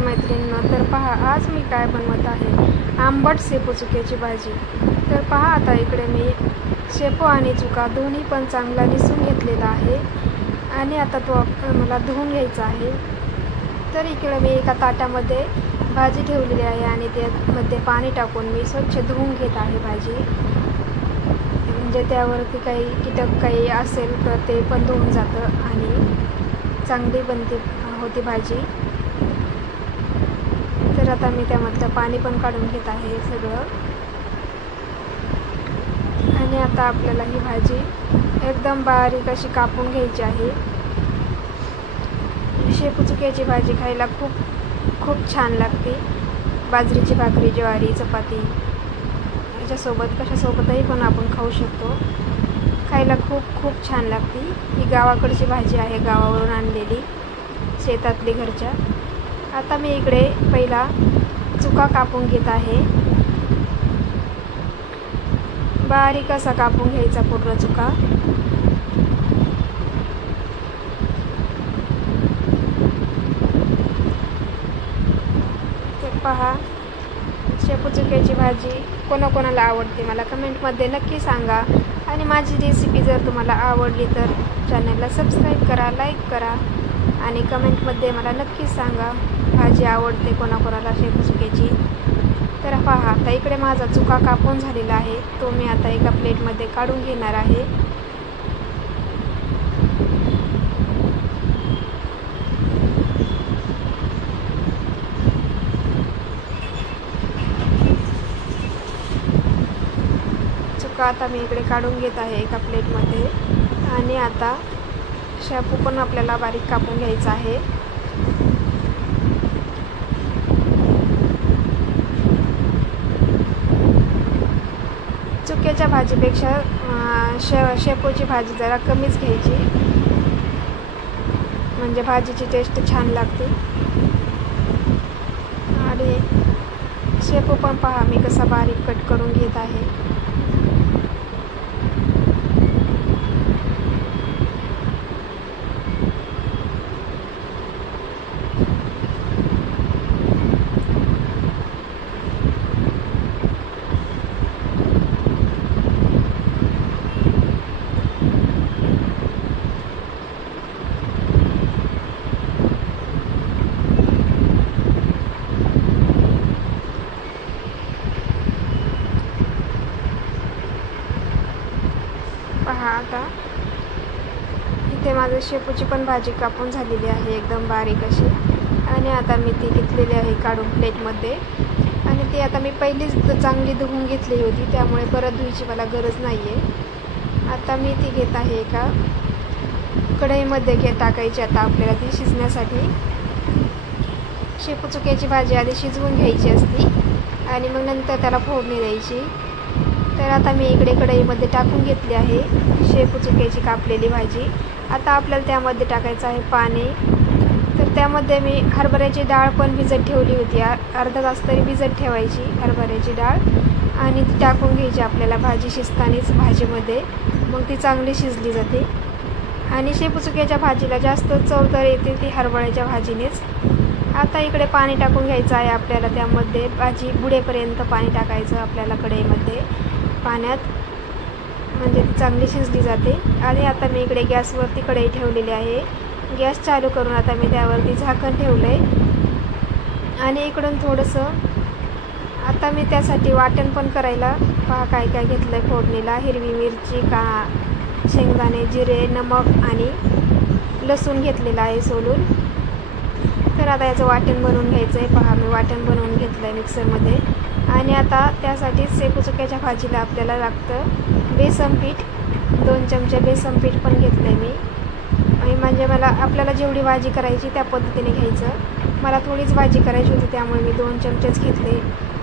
नमस्कार मैत्रिणींनो. तर पहा, आज मी काय बनवत आहे, आंबट शेपू चुक्याची भाजी. तर पहा, आता इकडे मी शेपू आणि चुका दोन्ही पण चांगला निसून घेतलेला आहे आणि आता तो मला धुवून घ्यायचा आहे. तर इकडे मी एका ताटामध्ये भाजी ठेवलेली आहे आणि त्यामध्ये पाणी टाकून मी स्वच्छ धुवून घेत आहे भाजी. म्हणजे त्यावरती काही कीटक काही असेल तर ते पण धुवून जातं आणि चांगली बनते होती भाजी. तर आता मी त्यामधलं पाणी पण काढून घेत आहे सगळं. आणि आता आपल्याला ही भाजी एकदम बारीक अशी कापून घ्यायची आहे. शेपू चुक्याची भाजी खायला खूप छान लागते. बाजरीची भाकरी, ज्वारी, चपाती याच्यासोबत कशासोबतही पण आपण खाऊ शकतो. खायला खूप छान लागते. ही गावाकडची भाजी आहे, गावावरून आणलेली, शेतातली घरच्या. आता मी इकडे पहिला चुका कापून घेत आहे. बारीक असा कापून घ्यायचा पूर्ण चुका. तर पहा, शेपू चुक्याची भाजी कोणाकोणाला आवडते मला कमेंटमध्ये नक्की सांगा. आणि माझी रेसिपी जर तुम्हाला आवडली तर चॅनलला सबस्क्राईब करा, लाईक करा आणि कमेंटमध्ये मला नक्कीच सांगा भाजी आवडते कोणाकोणाला शेपू चुक्याची. तर पहा, आता इकडे माझा चुका कापून झालेला आहे, तो मी आता एका प्लेटमध्ये काढून घेणार आहे. चुका आता मी इकडे काढून घेत आहे एका प्लेटमध्ये. आणि आता शेपू पण आपल्याला बारीक कापून घ्यायचा आहे. चुक्याच्या भाजीपेक्षा शेपूची भाजी जरा कमीच घ्यायची, म्हणजे भाजीची टेस्ट छान लागते. आणि शेपू पण पहा मी कसा बारीक कट करून घेत आहे. पहा, आता इथे माझं शेपूची पण भाजी कापून झालेली आहे एकदम बारीक अशी. आणि आता मी ती घेतलेली आहे काढून प्लेटमध्ये. आणि ती आता मी पहिलीच चांगली धुवून घेतली होती, त्यामुळे परत धुवायची मला गरज नाही आहे. आता मी ती घेत आहे एका कढईमध्ये टाकायची आता आपल्याला ती शिजण्यासाठी. शेपू चुक्याची भाजी आधी शिजवून घ्यायची असती आणि मग नंतर त्याला फोडणी द्यायची. तर आता मी इकडे कढईमध्ये टाकून घेतली आहे शेपू चुक्याची कापलेली भाजी. आता आपल्याला त्यामध्ये टाकायचं आहे पाणी. तर त्यामध्ये मी हरभऱ्याची डाळ पण भिजत ठेवली होती, अर्धा तास तरी भिजत ठेवायची हरभऱ्याची डाळ. आणि ती टाकून घ्यायची आपल्याला भाजी शिजतानीच भाजीमध्ये, मग ती चांगली शिजली जाते. आणि शेपू चुक्याच्या भाजीला जास्त चव तर येते ती हरभऱ्याच्या भाजीनेच. आता इकडे पाणी टाकून घ्यायचं आहे आपल्याला, त्यामध्ये भाजी बुडेपर्यंत पाणी टाकायचं आपल्याला कढईमध्ये पाण्यात, म्हणजे ती चांगली शिजली जाते. आणि आता मी इकडे गॅसवरती कढई ठेवलेली आहे. गॅस चालू करून आता मी त्यावरती झाकण ठेवलं आहे. आणि इकडून थोडंसं आता मी त्यासाठी वाटण पण करायला पहा काय घेतलं आहे फोडणीला. हिरवी मिरची, शेंगदाणे, जिरे, नमक आणि लसूण घेतलेलं आहे सोलून. तर आता याचं वाटण बनवून घ्यायचं आहे. पहा, मी वाटण बनवून घेतलं आहे मिक्सरमध्ये. आणि आता त्यासाठी शेपू चुक्याच्या भाजीला आपल्याला लागतं बेसन पीठ. 2 चमचे बेसन पीठ पण घेतलं आहे मी. आणि म्हणजे आपल्याला जेवढी भाजी करायची त्या पद्धतीने घ्यायचं. मला थोडीच भाजी करायची होती, त्यामुळे मी 2 चमचेच घेतले.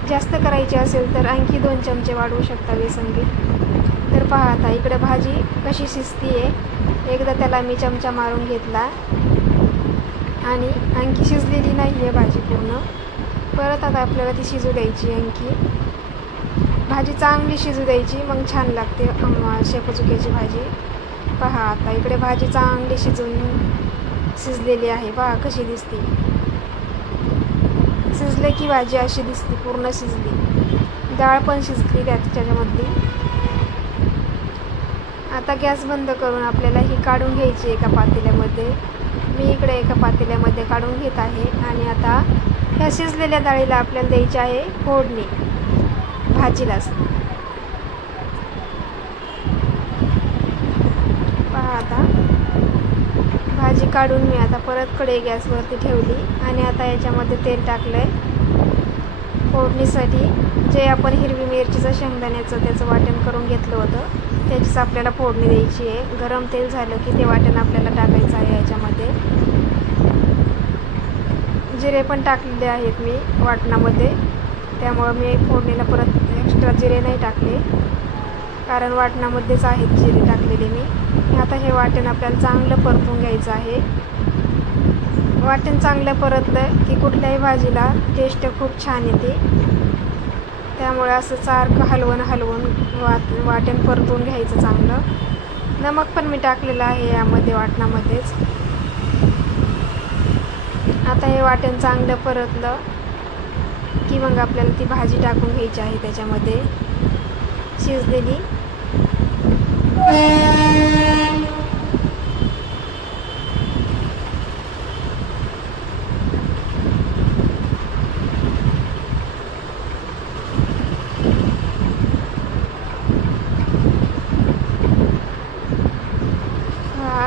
जास्त करायची असेल तर आणखी 2 चमचे वाढवू शकता बेसन पीठ. तर पहा, आता इकडे भाजी कशी शिजती आहे. एकदा त्याला मी चमचा मारून घेतला आणि आणखी शिजलेली नाही आहे भाजी पूर्ण. परत आता आपल्याला ती शिजू द्यायची. आणखी भाजी चांगली शिजू द्यायची, मग छान लागते शेपू चुक्याची भाजी. पहा, आता इकडे भाजी चांगली शिजलेली आहे. पहा कशी दिसते. शिजले की भाजी अशी दिसते, पूर्ण शिजली, डाळ पण शिजली त्याच्यामधली. आता गॅस बंद करून आपल्याला ही काढून घ्यायची एका पातेल्यामध्ये. मी इकडे एका पातेल्यामध्ये काढून घेत आहे. आणि आता ह्या शिजलेल्या डाळीला आपल्याला द्यायची आहे फोडणी भाजीलाच. पहा आता भाजी काढून मी आता परत कढई गॅसवरती ठेवली आणि आता याच्यामध्ये तेल टाकलं आहे फोडणीसाठी. जे आपण हिरवी मिरचीचं शेंगदाण्याचं त्याचं वाटण करून घेतलं होतं त्याचीच आपल्याला फोडणी द्यायची आहे. गरम तेल झालं की ते वाटण आपल्याला टाकायचं आहे याच्यामध्ये. जिरे पण टाकलेले आहेत मी वाटणामध्ये, त्यामुळं मी फोडणीला परत एक्स्ट्रा जिरे नाही टाकले, कारण वाटणामध्येच आहेत जिरे टाकलेले मी. आता हे वाटण आपल्याला चांगलं परतून घ्यायचं आहे. वाटण चांगलं परतलं की कुठल्याही भाजीला टेस्ट खूप छान येते. त्यामुळे असं सारखं हलवून वाटण परतून घ्यायचं चांगलं. नमक पण मी टाकलेलं आहे यामध्ये वाटणामध्येच. आता हे वाटण चांगलं परतलं की मग आपल्याला ती भाजी टाकून घ्यायची आहे त्याच्यामध्ये शिजलेली.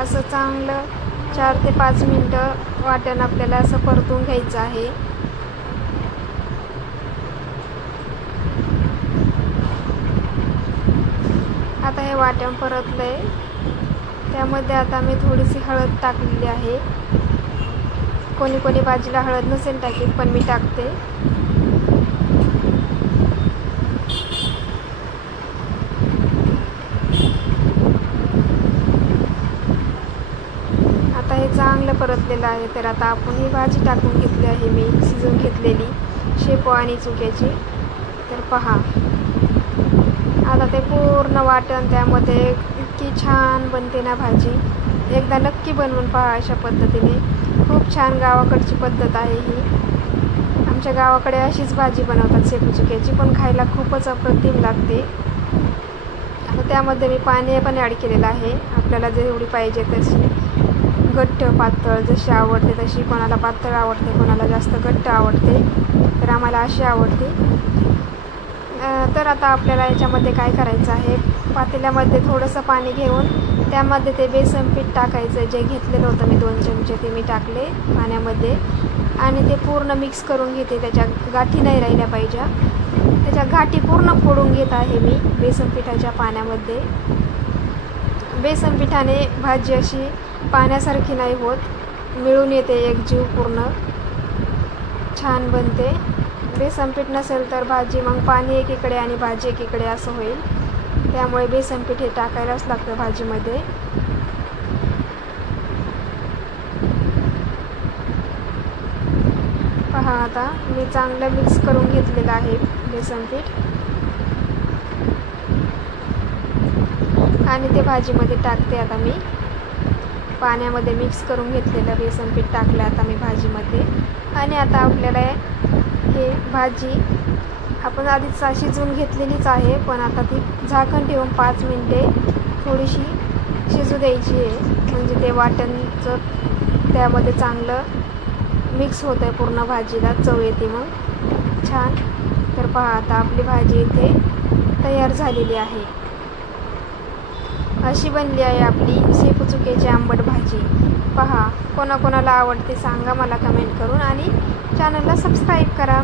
असं चांगलं 4 ते 5 मिनटं वाटण आपल्याला असं परतून घ्यायचं आहे. आता हे वाटण परतलं आहे, त्यामध्ये आता मी थोडीशी हळद टाकलेली आहे. कोणी कोणी भाजीला हळद नसेल टाकीत, पण मी टाकते. आता हे चांगलं परतलेलं आहे. तर आता आपण ही भाजी टाकून घेतली आहे मी शिजवून घेतलेली शेपू आणि चुक्याची. तर पहा आता ते पूर्ण वाटण त्यामध्ये इतकी छान बनते ना भाजी. एकदा नक्की बनवून पहा अशा पद्धतीने. खूप छान गावाकडची पद्धत आहे ही. आमच्या गावाकडे अशीच भाजी बनवतात शेपू चुक्याची, पण खायला खूपच अप्रतिम लागते. आता त्यामध्ये मी पाणी पण ॲड केलेलं आहे, आपल्याला जेवढी पाहिजे तशी. घट्ट पातळ जशी आवडते तशी. कोणाला पातळ आवडते, कोणाला जास्त घट्ट आवडते, तर आम्हाला अशी आवडते. तर आता आपल्याला याच्यामध्ये काय करायचं आहे, पातेल्यामध्ये थोडंसं पाणी घेऊन त्यामध्ये ते बेसन पीठ टाकायचं. जे घेतलेलं होतं मी 2 चमचे ते मी टाकले पाण्यामध्ये आणि ते पूर्ण मिक्स करून घेते. त्याच्या गाठी नाही राहिल्या पाहिजे. त्याच्या गाठी पूर्ण फोडून घेत आहे मी बेसन पिठाच्या पाण्यामध्ये. बेसन पिठाने भाजी अशी पाण्यासारखी नाही होत, मिळून येते एकजीव, पूर्ण छान बनते. बेसन पीठ नसेल तर भाजी मग पाणी एकीकडे आणि भाजी एकीकडे असं होईल. त्यामुळे बेसन पीठ हे टाकायलाच लागतं भाजीमध्ये. पहा आता मी चांगलं मिक्स करून घेतलेलं आहे बेसन पीठ आणि ते भाजीमध्ये टाकते. आता मी पाण्यामध्ये मिक्स करून घेतलेलं बेसन पीठ टाकलं आता मी भाजीमध्ये. आणि आता आपल्याला हे भाजी आपण आधीच शिजवून घेतलेलीच आहे, पण आता ती झाकण ठेवून 5 मिनटे थोडीशी शिजू द्यायची आहे. म्हणजे ते वाटणचं त्यामध्ये चांगलं मिक्स होतं आहे, पूर्ण भाजीला चव येते मग छान. तर पहा आता आपली भाजी इथे तयार झालेली आहे. अशी बनली आहे आपली शेपू चुक्याची आंबट भाजी. पहा कोणाकोणाला आवडते सांगा मला कमेंट करून आणि चॅनलला सबस्क्राईब करा.